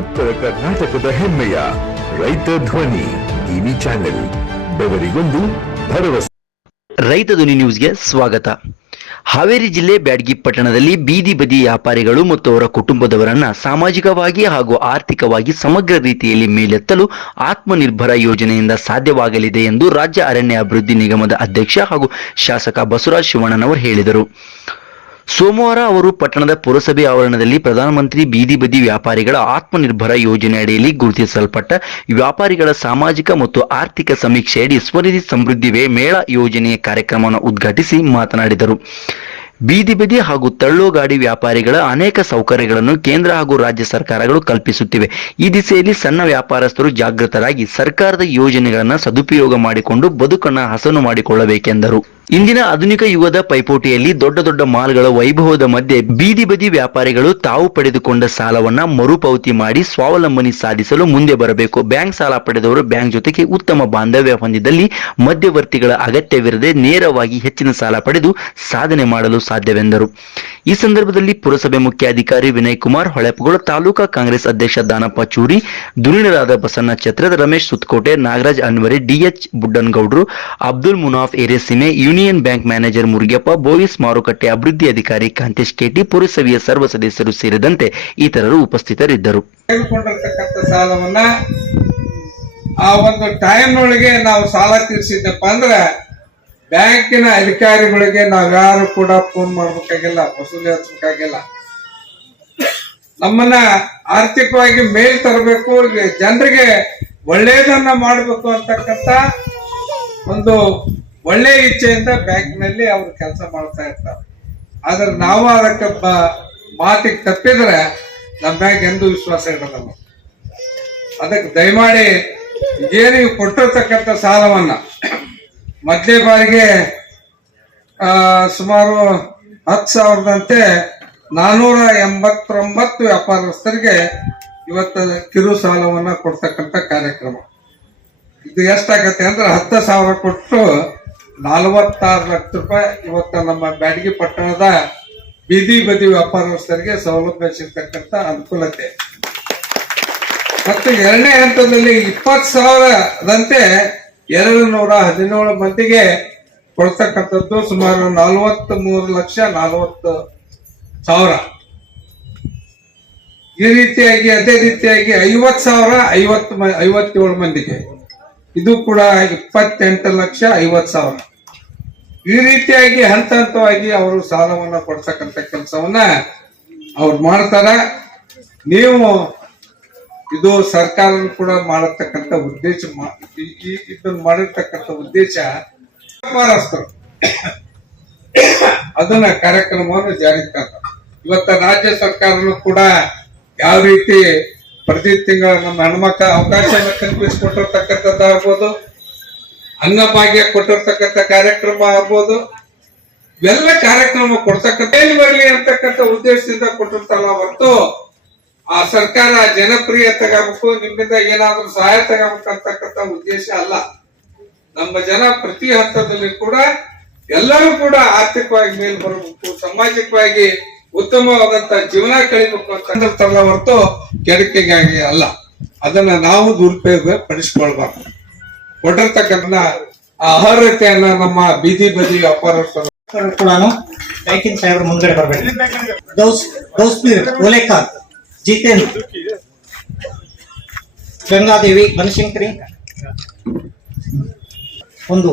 ಉತ್ತರ ಕರ್ನಾಟಕದ ಹೆಮ್ಮೆಯ ರೈತ ಧ್ವನಿ ಟಿವಿ ಚಾನೆಲ್, ಬೆವರಿಗೊಂದು ಭರವಸೆ. ರೈತ ಧ್ವನಿ ನ್ಯೂಸ್ಗೆ ಸ್ವಾಗತ. ಹಾವೇರಿ ಜಿಲ್ಲೆ ಬ್ಯಾಡಗಿ ಪಟ್ಟಣದಲ್ಲಿ ಬೀದಿ ಬದಿ ವ್ಯಾಪಾರಿಗಳು ಮತ್ತು ಅವರ ಕುಟುಂಬದವರನ್ನ ಸಾಮಾಜಿಕವಾಗಿ ಹಾಗೂ ಆರ್ಥಿಕವಾಗಿ ಸಮಗ್ರ ರೀತಿಯಲ್ಲಿ ಮೇಲೆತ್ತಲು ಆತ್ಮನಿರ್ಭರ ಯೋಜನೆಯಿಂದ ಸಾಧ್ಯವಾಗಲಿದೆ ಎಂದು ರಾಜ್ಯ ಅರಣ್ಯ ಅಭಿವೃದ್ಧಿ ನಿಗಮದ ಅಧ್ಯಕ್ಷ ಹಾಗೂ ಶಾಸಕ ಬಸವರಾಜ ಶಿವಣ್ಣನವರು ಹೇಳಿದರು. ಸೋಮವಾರ ಅವರು ಪಟ್ಟಣದ ಪುರಸಭೆ ಆವರಣದಲ್ಲಿ ಪ್ರಧಾನಮಂತ್ರಿ ಬೀದಿ ಬದಿ ವ್ಯಾಪಾರಿಗಳ ಆತ್ಮನಿರ್ಭರ ಯೋಜನೆ ಅಡಿಯಲ್ಲಿ ಗುರುತಿಸಲ್ಪಟ್ಟ ವ್ಯಾಪಾರಿಗಳ ಸಾಮಾಜಿಕ ಮತ್ತು ಆರ್ಥಿಕ ಸಮೀಕ್ಷೆಯಡಿ ಸ್ವನಿಧಿ ಸಮೃದ್ಧಿ ಮೇಳ ಯೋಜನೆಯ ಕಾರ್ಯಕ್ರಮವನ್ನು ಉದ್ಘಾಟಿಸಿ ಮಾತನಾಡಿದರು. ಬೀದಿ ಬದಿ ಹಾಗೂ ತಳ್ಳೋ ಗಾಡಿ ವ್ಯಾಪಾರಿಗಳ ಅನೇಕ ಸೌಕರ್ಯಗಳನ್ನು ಕೇಂದ್ರ ಹಾಗೂ ರಾಜ್ಯ ಸರ್ಕಾರಗಳು ಕಲ್ಪಿಸುತ್ತಿವೆ. ಈ ದಿಸೆಯಲ್ಲಿ ಸಣ್ಣ ವ್ಯಾಪಾರಸ್ಥರು ಜಾಗೃತರಾಗಿ ಸರ್ಕಾರದ ಯೋಜನೆಗಳನ್ನು ಸದುಪಯೋಗ ಮಾಡಿಕೊಂಡು ಬದುಕನ್ನು ಹಸನು ಮಾಡಿಕೊಳ್ಳಬೇಕೆಂದರು. ಇಂದಿನ ಆಧುನಿಕ ಯುಗದ ಪೈಪೋಟಿಯಲ್ಲಿ ದೊಡ್ಡ ದೊಡ್ಡ ಮಾಲ್ಗಳ ವೈಭವದ ಮಧ್ಯೆ ಬೀದಿ ಬದಿ ವ್ಯಾಪಾರಿಗಳು ತಾವು ಪಡೆದುಕೊಂಡ ಸಾಲವನ್ನ ಮರುಪಾವತಿ ಮಾಡಿ ಸ್ವಾವಲಂಬನೆ ಸಾಧಿಸಲು ಮುಂದೆ ಬರಬೇಕು. ಬ್ಯಾಂಕ್ ಸಾಲ ಪಡೆದವರು ಬ್ಯಾಂಕ್ ಜೊತೆಗೆ ಉತ್ತಮ ಬಾಂಧವ್ಯ ಹೊಂದಿದಲ್ಲಿ ಮಧ್ಯವರ್ತಿಗಳ ಅಗತ್ಯವಿರದೆ ನೇರವಾಗಿ ಹೆಚ್ಚಿನ ಸಾಲ ಪಡೆದು ಸಾಧನೆ ಮಾಡಲು ಸಾಧ್ಯವೆಂದರು. ಈ ಸಂದರ್ಭದಲ್ಲಿ ಪುರಸಭೆ ಮುಖ್ಯಾಧಿಕಾರಿ ವಿನಯ್ ಕುಮಾರ್ ಹೊಳೆಪಗೋಳ, ತಾಲೂಕಾ ಕಾಂಗ್ರೆಸ್ ಅಧ್ಯಕ್ಷ ದಾನಪ್ಪ ಚೂರಿ, ಧುರೀಣರಾದ Basanna Chatrad, Ramesh Sutkote, Nagaraj Anvari, DH Buddanagoudru, Abdul Munaf Eraseeme, Union Bank manager Murugappa, ಬೋವಿಸ್ ಮಾರುಕಟ್ಟೆ ಅಭಿವೃದ್ಧಿ ಅಧಿಕಾರಿ ಕಾಂತೇಶ್ ಕೆಟಿ, ಪುರಸಭೆಯ ಸರ್ವ ಸದಸ್ಯರು ಸೇರಿದಂತೆ ಇತರರು ಉಪಸ್ಥಿತರಿದ್ದರು. ಸಾಲವನ್ನ ಆ ಒಂದು ಟೈಮ್ ಒಳಗೆ ನಾವು ಸಾಲ ತೀರಿಸಿದ್ದಪ್ಪ ಅಂದ್ರೆ ಬ್ಯಾಂಕಿನ ಅಧಿಕಾರಿಗಳಿಗೆ ನಾವ್ಯಾರು ಕೂಡ ಫೋನ್ ಮಾಡ್ಬೇಕಾಗಿಲ್ಲ, ವಸೂಲಿ ಹಚ್ಚಬೇಕಾಗಿಲ್ಲ. ನಮ್ಮನ್ನ ಆರ್ಥಿಕವಾಗಿ ಮೇಲ್ ತರಬೇಕು, ಜನರಿಗೆ ಒಳ್ಳೆಯದನ್ನ ಮಾಡಬೇಕು ಅಂತಕ್ಕಂಥ ಒಂದು ಒಳ್ಳೆ ಇಚ್ಛೆಯಿಂದ ಬ್ಯಾಂಕ್ನಲ್ಲಿ ಅವರು ಕೆಲಸ ಮಾಡ್ತಾ ಇರ್ತಾರೆ. ಆದ್ರೆ ನಾವು ಅದಕ್ಕೆ ಮಾತಿಗೆ ತಪ್ಪಿದ್ರೆ ನಮ್ಮ ಬ್ಯಾಂಕ್ ಎಂದೂ ವಿಶ್ವಾಸ ಇರೋದಲ್ಲ. ಅದಕ್ಕೆ ದಯಮಾಡಿ ಏನು ಕೊಟ್ಟಿರ್ತಕ್ಕಂಥ ಸಾಲವನ್ನ ಮೊದಲೇ ಬಾರಿಗೆ ಸುಮಾರು 10,000ದಂತೆ 489 ವ್ಯಾಪಾರಸ್ಥರಿಗೆ ಇವತ್ತು ಕಿರು ಸಾಲವನ್ನ ಕೊಡ್ತಕ್ಕಂಥ ಕಾರ್ಯಕ್ರಮ. ಇದು ಎಷ್ಟಾಗತ್ತೆ ಅಂದ್ರೆ 10,000 ಕೊಟ್ಟು 46 ಲಕ್ಷ ರೂಪಾಯಿ ಇವತ್ತು ನಮ್ಮ ಬ್ಯಾಡಗಿ ಪಟ್ಟಣದ ಬೀದಿ ಬದಿ ವ್ಯಾಪಾರಸ್ಥರಿಗೆ ಸೌಲಭ್ಯ ಸಿಗ್ತಕ್ಕಂಥ ಅನುಕೂಲತೆ. ಮತ್ತು ಎರಡನೇ ಹಂತದಲ್ಲಿ 20,000ದಂತೆ 217 ಮಂದಿಗೆ ಕೊಡ್ತಕ್ಕಂಥದ್ದು ಸುಮಾರು 43,40,000. ಈ ರೀತಿಯಾಗಿ ಅದೇ ರೀತಿಯಾಗಿ 50,000 57 ಮಂದಿಗೆ, ಇದು ಕೂಡ 28,50,000. ಈ ರೀತಿಯಾಗಿ ಹಂತ ಹಂತವಾಗಿ ಅವರು ಸಾಲವನ್ನ ಕೊಡ್ತಕ್ಕಂಥ ಕೆಲಸವನ್ನ ಅವ್ರು ಮಾಡ್ತಾರ. ನೀವು ಇದು ಸರ್ಕಾರ ಕೂಡ ಮಾಡತಕ್ಕಂಥ ಉದ್ದೇಶ, ಇದನ್ನು ಮಾಡಿರ್ತಕ್ಕಂಥ ಉದ್ದೇಶ ವ್ಯಾಪಾರಸ್ಥರು ಅದನ್ನ ಕಾರ್ಯಕ್ರಮವನ್ನು ಜಾರಿಗೆ ತಂದ. ಇವತ್ತ ರಾಜ್ಯ ಸರ್ಕಾರನು ಕೂಡ ಯಾವ ರೀತಿ ಪ್ರತಿ ತಿಂಗಳ ನಮ್ಮ ಹೆಣ್ಮಕ್ಳ ಅವಕಾಶವನ್ನು ಕಲ್ಪಿಸಿಕೊಟ್ಟಿರ್ತಕ್ಕಂಥದ್ದಾಗ್ಬೋದು, ಅನ್ನಭಾಗ್ಯ ಕೊಟ್ಟಿರ್ತಕ್ಕಂಥ ಕಾರ್ಯಕ್ರಮ ಆಗ್ಬೋದು, ಇವೆಲ್ಲ ಕಾರ್ಯಕ್ರಮ ಕೊಡ್ತಕ್ಕಂಥ ಬರಲಿ ಅಂತಕ್ಕಂಥ ಉದ್ದೇಶದಿಂದ ಕೊಟ್ಟಿರ್ತಾರಲ್ಲ ಹೊರತು ಆ ಸರ್ಕಾರ ಜನಪ್ರಿಯ ತಗೋಬೇಕು, ನಿಮ್ಮಿಂದ ಏನಾದ್ರೂ ಸಹಾಯ ತಗೋಬೇಕು ಅಂತಕ್ಕಂಥ ಉದ್ದೇಶ ಅಲ್ಲ. ನಮ್ಮ ಜನ ಪ್ರತಿ ಹಂತದಲ್ಲಿ ಕೂಡ ಎಲ್ಲರೂ ಕೂಡ ಆರ್ಥಿಕವಾಗಿ ಮೇಲ್ ಬರಬೇಕು, ಸಾಮಾಜಿಕವಾಗಿ ಉತ್ತಮವಾದಂತ ಜೀವನ ಕಳಿಬೇಕು ಅಂತ ಹೊರತು ಕೆಡಕೆಗಾಗಿ ಅಲ್ಲ. ಅದನ್ನ ನಾವು ದುರುಪಯೋಗ ಪಡಿಸ್ಕೊಳ್ಬಾರ್ದು. ಕೊಟ್ಟಿರ್ತಕ್ಕಂಥ ಅರ್ಹತೆಯನ್ನ ನಮ್ಮ ಬೀದಿ ಬದಿ ವ್ಯಾಪಾರಸ್ಥರು ಕೂಡ ಬ್ಯಾಂಕಿನ ಸಾಹೇಬರು ಮುಂದ್ಗಡೆ ಬರಬೇಕು. ಓಲೇಕರ್, ಜಿತೇಂದ್ರ, ಗಂಗಾದೇವಿ, ಬನಶಂಕರಿ ಒಂದು